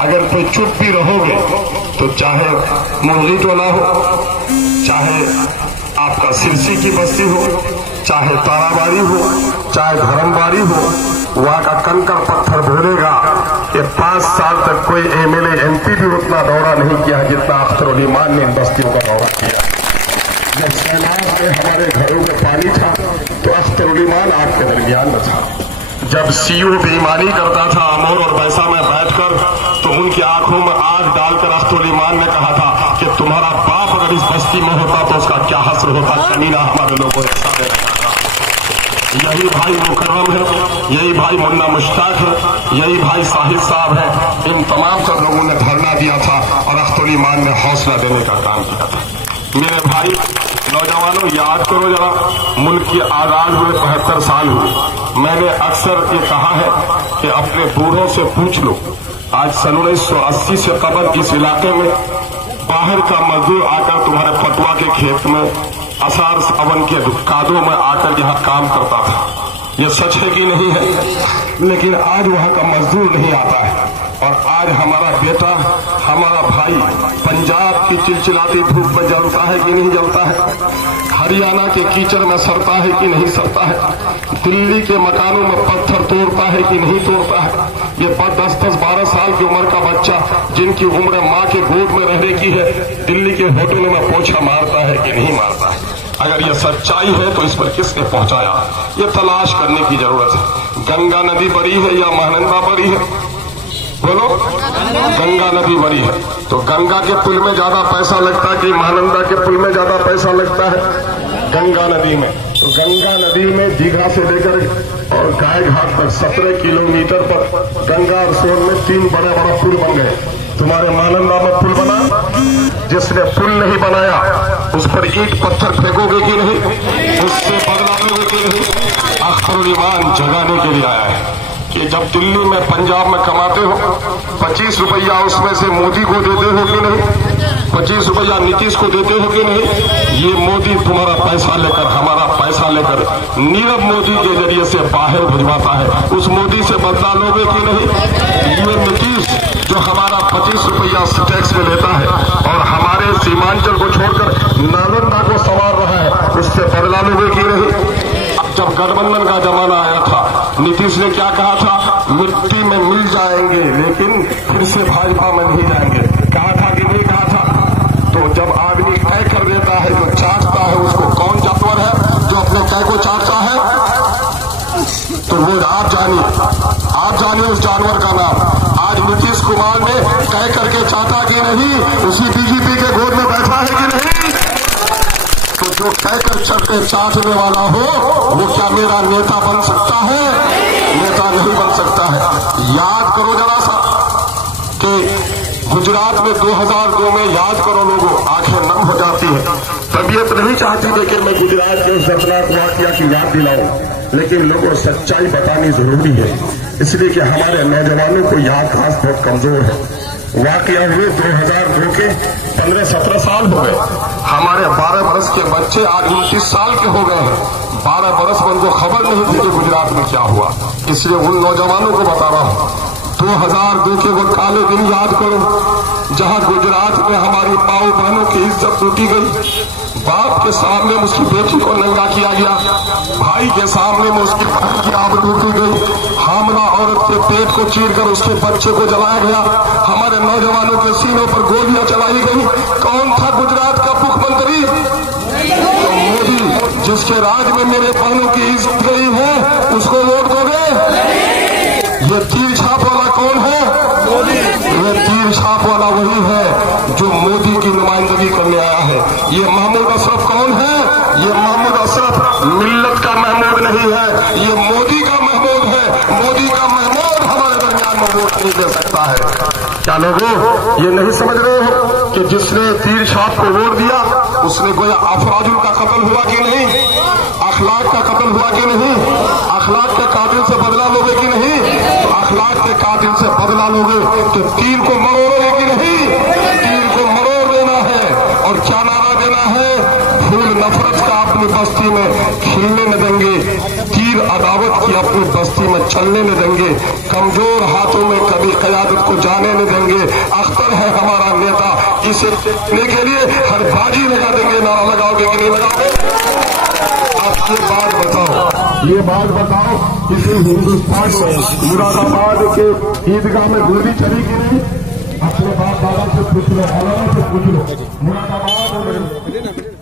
अगर कोई चुप भी रहोगे तो चाहे मुर्गी टोला हो, चाहे आपका सिरसी की बस्ती हो, चाहे ताराबाड़ी हो, चाहे धर्मबाड़ी हो, वहां का कंकड़ पत्थर भूलेगा कि 5 साल तक कोई एमएलए एमपी भी उतना दौरा नहीं किया जितना अख्तर उल ईमान ने इन बस्तियों का दौरा किया। जब सैलाब में हमारे घरों में पानी था तो अख्तर उल ईमान आग के दरमियान में था। जब सीओ बेईमानी करता था अमोर और बैसा में बैठकर तो उनकी आंखों में आग डालकर अख्तर उल ईमान ने कहा था कि तुम्हारा बाप अगर इस बस्ती में होता तो उसका क्या हस्र होता। कमीना हमारे लोगों ने ऐसा दे रखा था। यही भाई मुकर्रम है, यही भाई मुन्ना मुश्ताक है, यही भाई साहिद साहब है। इन तमाम सब लोगों ने धरना दिया था और अख्तर उल ईमान ने हौसला देने का काम किया था। मेरे भाई नौजवानों, याद करो जरा, मुल्क की आजाद हुए 72 साल हुए। मैंने अक्सर ये कहा है कि अपने बूढ़ों से पूछ लो, आज सन 1980 से कबल इस इलाके में बाहर का मजदूर आकर तुम्हारे पटुआ के खेत में आसार सावन के कादों में आकर यहाँ काम करता था। ये सच है कि नहीं है? लेकिन आज वहाँ का मजदूर नहीं आता है और आज हमारा बेटा, हमारा भाई पंजाब की चिलचिलाती धूप में जलता है कि नहीं जलता है, हरियाणा के कीचड़ में सड़ता है कि नहीं सड़ता है, दिल्ली के मकानों में पत्थर तोड़ता है कि नहीं तोड़ता है। ये 10-12 साल की उम्र का बच्चा जिनकी उम्र माँ के गोद में रहने की है, दिल्ली के होटलों में पोछा मारता है कि नहीं मारता है। अगर ये सच्चाई है तो इस पर किसने पहुंचाया, ये तलाश करने की जरूरत है। गंगा नदी बड़ी है या महानंदा बड़ी है? बोलो, गंगा नदी बड़ी है तो गंगा के पुल में ज्यादा पैसा लगता है कि महानंदा के पुल में ज्यादा पैसा लगता है? गंगा नदी में। तो गंगा नदी में दीघा से लेकर और गाय घाट तक 17 किलोमीटर पर गंगा और सोन में 3 बड़े बड़े पुल बन गए। तुम्हारे महानंदा में पुल बना, जिसने पुल नहीं बनाया उस पर ईंट पत्थर फेंकोगे कि नहीं? उससे बदला लोगे कि नहीं? अख्तर उल ईमान जगाने के लिए आया है कि जब दिल्ली में पंजाब में कमाते हो 25 रुपया उसमें से मोदी को देते हो कि नहीं? 25 रुपया नीतीश को देते हो कि नहीं? ये मोदी तुम्हारा पैसा लेकर, हमारा पैसा लेकर नीरव मोदी के जरिए से बाहर भिजवाता है। उस मोदी से बदला लोगे कि नहीं? ये नीतीश जो हमारा 25 रुपया टैक्स में लेता है और हमारे सीमांचल को छोड़कर नालंदा को संवार रहा है, उससे बदला लोगे कि नहीं? जब गठबंधन का जमाना आया था, नीतीश ने क्या कहा था? मिट्टी में मिल जाएंगे लेकिन फिर से भाजपा में नहीं जाएंगे। कहा था कि नहीं कहा था? तो जब आदमी तय कर देता है, जो चाटता है, उसको कौन जानवर है जो अपने तय को चाटता है? तो वो आप जानिए उस जानवर का नाम। आज नीतीश कुमार ने तय करके चाटा कि नहीं? उसी बीजेपी के गोद में बैठा है कि नहीं? तो जो कहकर चढ़ते चाटने वाला हो वो क्या मेरा नेता बन सकता है? नेता नहीं बन सकता है। याद करो जरा सा कि गुजरात में 2002 में, याद करो लोगों, आंखें नम हो जाती है। तबीयत नहीं चाहती लेकिन मैं गुजरात के उस दर्दनाक वाकया की याद दिलाऊं, लेकिन लोगों सच्चाई बतानी जरूरी है इसलिए कि हमारे नौजवानों को याददाश्त बहुत कमजोर है। वाकया हुए 2002 के 15-17 साल हो गए। हमारे 12 बरस के बच्चे आज 29 साल के हो गए हैं। 12 बरस में उनको खबर नहीं थी कि गुजरात में क्या हुआ। इसलिए उन नौजवानों को बता रहा हूं, 2002 के वो काले दिन याद करो जहां गुजरात में हमारी माओ बहनों की इज्जत लूटी गई। बाप के सामने उसकी बेटी को नंगा किया गया, भाई के सामने में उसकी बहन की आबरू लूटी गई, हामला औरत के पेट को चीरकर उसके बच्चे को जलाया गया, हमारे नौजवानों के सीनों पर गोलियां चलाई गई। कौन था गुजरात का मुख्यमंत्री? तो मोदी, जिसके राज में मेरे बहनों की इज्जत गई है, उसको वोट दोगे? ये तीर छाप वाला कौन है? ये तीर छाप वाला वही है जो मोदी की नुमाइंदगी करने आया है। ये महमूद अशरफ कौन है? ये महमूद अशरफ मिल्लत का महमूद नहीं है, ये मोदी का महमूद है। मोदी का महमूद हमारे दरमियान में वोट नहीं दे सकता है। क्या लोगों ये नहीं समझ रहे हो कि जिसने तीर छाप को वोट दिया उसने कोई अफराजुल का कत्ल हुआ कि नहीं? अखलाक का कत्ल हुआ कि नहीं? अखलाक के कातिल से बदला लोगे कि नहीं? तो अखलाक के कातिल से बदला लोगे तो तीर को मरोड़ोगे कि नहीं? तीर को मरोड़ देना है। और क्या नारा देना है? फूल नफरत का अपनी बस्ती में खिलने न देंगे, तीर अदावत की अपनी बस्ती में चलने न देंगे, कमजोर हाथों में कभी क़यादत को जाने न देंगे। अख्तर है हमारा नेता, इसे जीतने के लिए हर बाजी लगा देंगे। नारा लगाओगे कि नहीं लगाओगे? आप ये बात बताओ किसी हिंदुस्तान में मुरादाबाद के ईदगाह में गोली चली कि नहीं? अपने बाप दादा से पूछ लो, औलाद से पूछ लो, मुरादाबाद